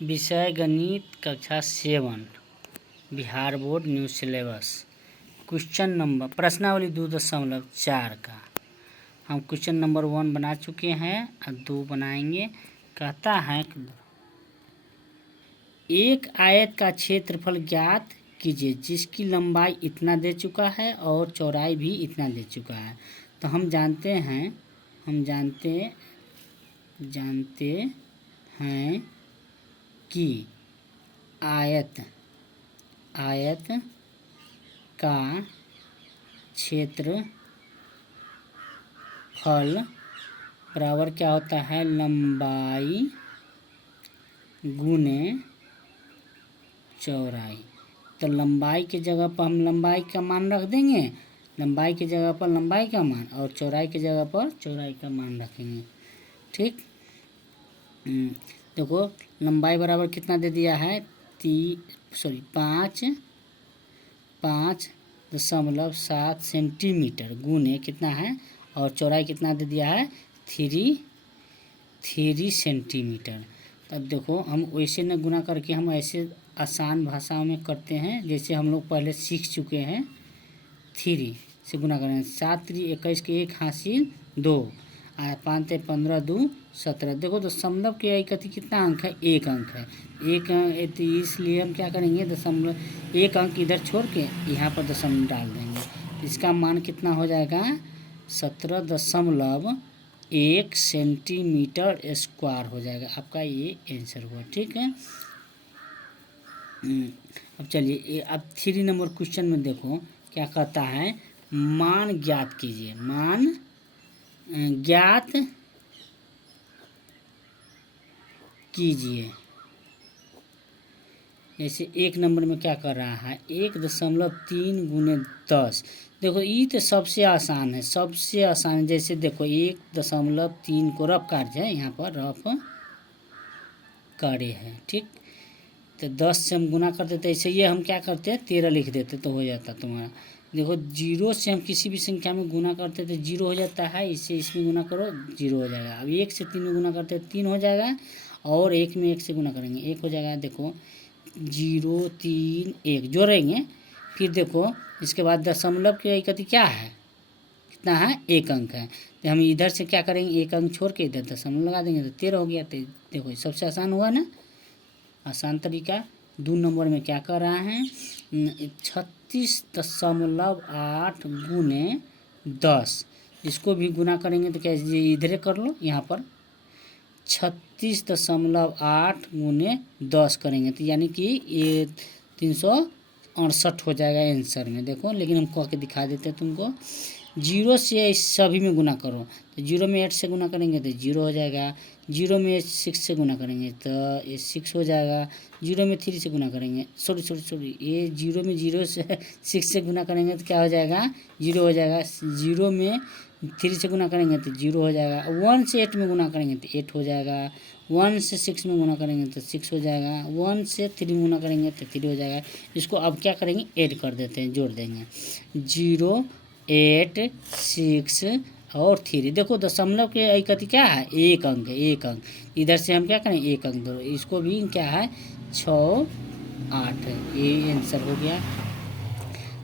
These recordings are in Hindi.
विषय गणित कक्षा 7 Bihar board new syllabus. Question number प्रश्नावली 2.4 का हम क्वेश्चन नंबर 1 बना चुके हैं और 2 बनाएंगे। कहता है एक आयत का क्षेत्रफल ज्ञात कीजिए जिसकी लंबाई इतना दे चुका है और चौड़ाई भी इतना दे चुका है। तो हम जानते हैं कि आयत का क्षेत्रफल बराबर क्या होता है, लंबाई गुने चौड़ाई। तो लंबाई के जगह पर हम लंबाई का मान रख देंगे, लंबाई की जगह पर लंबाई का मान, और चौड़ाई की जगह पर चौड़ाई का मान रखेंगे। ठीक, देखो लंबाई बराबर कितना दे दिया है, 5.7 सेंटीमीटर गुने कितना है, और चौड़ाई कितना दे दिया है, 3 सेंटीमीटर। तब देखो हम वैसे न गुना करके हम ऐसे आसान भाषा में करते हैं जैसे हम लोग पहले सीख चुके हैं। 3 से गुना करेंगे, 7 3 21 के 1 हासिल 2, 5 15 2 17। देखो दशमलव के कति कितना अंक है, 1 अंक है, 1 अंक। तो इसलिए हम क्या करेंगे, दशमलव 1 अंक इधर छोड़ के यहाँ पर दशमलव डाल देंगे। इसका मान कितना हो जाएगा, 17.1 सेंटीमीटर स्क्वायर हो जाएगा। आपका ये आंसर हुआ। ठीक है, अब चलिए अब 3 नंबर क्वेश्चन में देखो क्या कहता है, मान ज्ञात कीजिए। मान ज्ञात कीजिए। जैसे 1 नंबर में क्या कर रहा है, 1.3 गुने 10। देखो ये तो सबसे आसान है, जैसे देखो 1.3 को रफ कार्य है, यहाँ पर रफ कार्य है। ठीक, तो 10 से हम गुना कर देते, ऐसे ये हम क्या करते हैं 13 लिख देते तो हो जाता तुम्हारा। देखो 0 से हम किसी भी संख्या में गुना करते तो 0 हो जाता है, इससे इसमें गुना करो 0 हो जाएगा। अब 1 से 3 में गुना करते 3 हो जाएगा, और 1 में 1 से गुना करेंगे 1 हो जाएगा। देखो 0 3 1 जोड़ेंगे, फिर देखो इसके बाद दशमलव के कति क्या है, कितना है, 1 अंक है। तो हम इधर से क्या करेंगे, 1 अंक छोड़ के इधर दशमलव लगा देंगे तो 13 हो गया। तो देखो सबसे आसान हुआ ना, आसान तरीका। 2 नंबर में क्या कर रहा है, 36.8 गुने 10। इसको भी गुना करेंगे तो कैसे, इधर कर लो, यहाँ पर 36.8 गुने 10 करेंगे तो यानी कि ये 368 हो जाएगा आंसर में। देखो लेकिन हम कह के दिखा देते हैं तुमको। 0 से सभी में गुना करो, तो 0 में 8 से गुना करेंगे तो 0 हो जाएगा, 0 में 6 से गुना करेंगे तो ये 6 हो जाएगा, 0 में 3 से गुना करेंगे, सॉरी ये 0 में 0 से 6 से गुना करेंगे तो क्या हो जाएगा, 0 हो जाएगा। 0 में 3 से गुना करेंगे तो 0 हो जाएगा। 1 से 8 में गुना करेंगे तो 8 हो जाएगा। 1 से 6 में गुना करेंगे तो 6 हो जाएगा। 1 से 3 में गुना करेंगे तो 3 हो जाएगा। इसको अब क्या करेंगे, ऐड कर देते हैं, जोड़ देंगे 0 8 6 और 3। देखो दशमलव के कति क्या है, 1 अंक है, 1 अंक। इधर से हम क्या करें, 1 अंक दो, इसको भी क्या है 6 8 है, ये आंसर हो गया।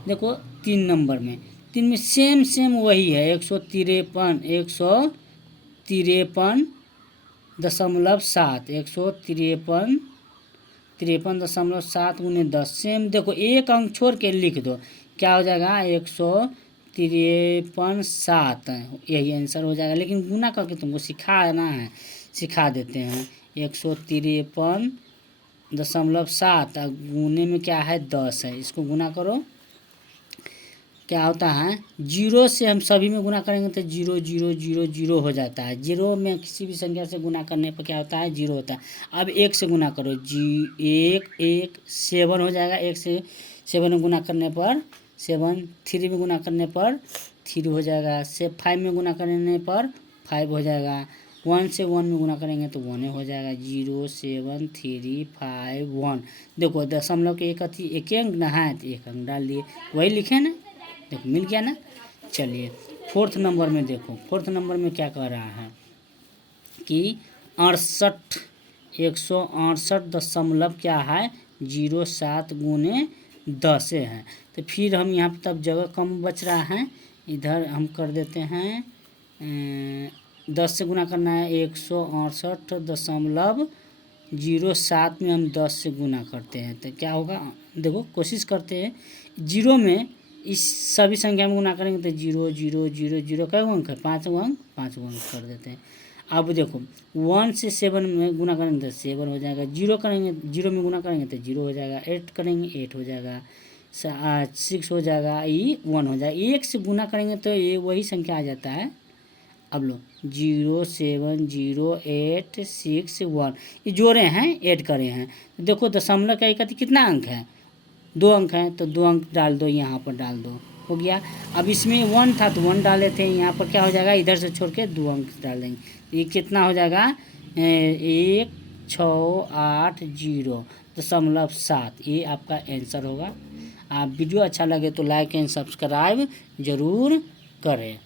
देखो 3 नंबर में, 3 में सेम वही है, 153 153.7 153.7 गुने 10। सेम देखो 1 अंक छोड़ के लिख दो, क्या हो जाएगा 153.7, यही आंसर हो जाएगा। लेकिन गुना करके तुमको सिखा देते हैं। 153.7 गुने में क्या है 10 है, इसको गुना करो, क्या होता है 0 से हम सभी में गुना करेंगे तो 0 0 0 0 हो जाता है। 0 में किसी भी संख्या से गुना करने पर क्या होता है, 0 होता है। अब 1 से गुना करो, 1 1 7 हो जाएगा। 1 से 7 में गुना करने पर 7, 3 में गुना करने पर 3 हो जाएगा। से 5 में गुना करने पर 5 हो जाएगा। 1 से 1 में गुना करेंगे तो 1 हो जाएगा। 0 7 3 5 1। देखो दशमलव के एक अंक ना है तो 1 अंक डाल दिए, वही लिखे ना, देखो मिल गया ना। चलिए 4th नंबर में देखो, 4th नंबर में क्या कह रहा है कि 68 168 क्या है 07 गुने 10 है। तो फिर हम यहाँ पर तब जगह कम बच रहा है, इधर हम कर देते हैं 10 से गुना करना है 168.07 में हम 10 से गुना करते हैं तो क्या होगा, देखो कोशिश करते हैं जीरो में इस सभी संख्या में गुना करेंगे तो 0 0 0 0 कै अंक है 5 अंक कर देते हैं। अब देखो 1 से 7 में गुना करेंगे तो 7 हो जाएगा, 0 करेंगे 0 में गुना करेंगे तो 0 हो जाएगा, 8 करेंगे 8 हो जाएगा, 6 हो जाएगा, ये 1 हो जाएगा। 1 से गुना करेंगे तो ये वही संख्या आ जाता है। अब लो 0 7 0 8 6 1 ये जोड़े हैं ऐड करे हैं, देखो दशमलव का इकट्ठी कितना अंक है 2 अंक है तो 2 अंक डाल दो, यहाँ पर डाल दो, हो गया। अब इसमें 1 था तो 1 डाले थे, यहाँ पर क्या हो जाएगा इधर से छोड़ के 2 अंक डाल देंगे, ये कितना हो जाएगा 1680.7 ये आपका आंसर होगा। आप वीडियो अच्छा लगे तो लाइक एंड सब्सक्राइब जरूर करें।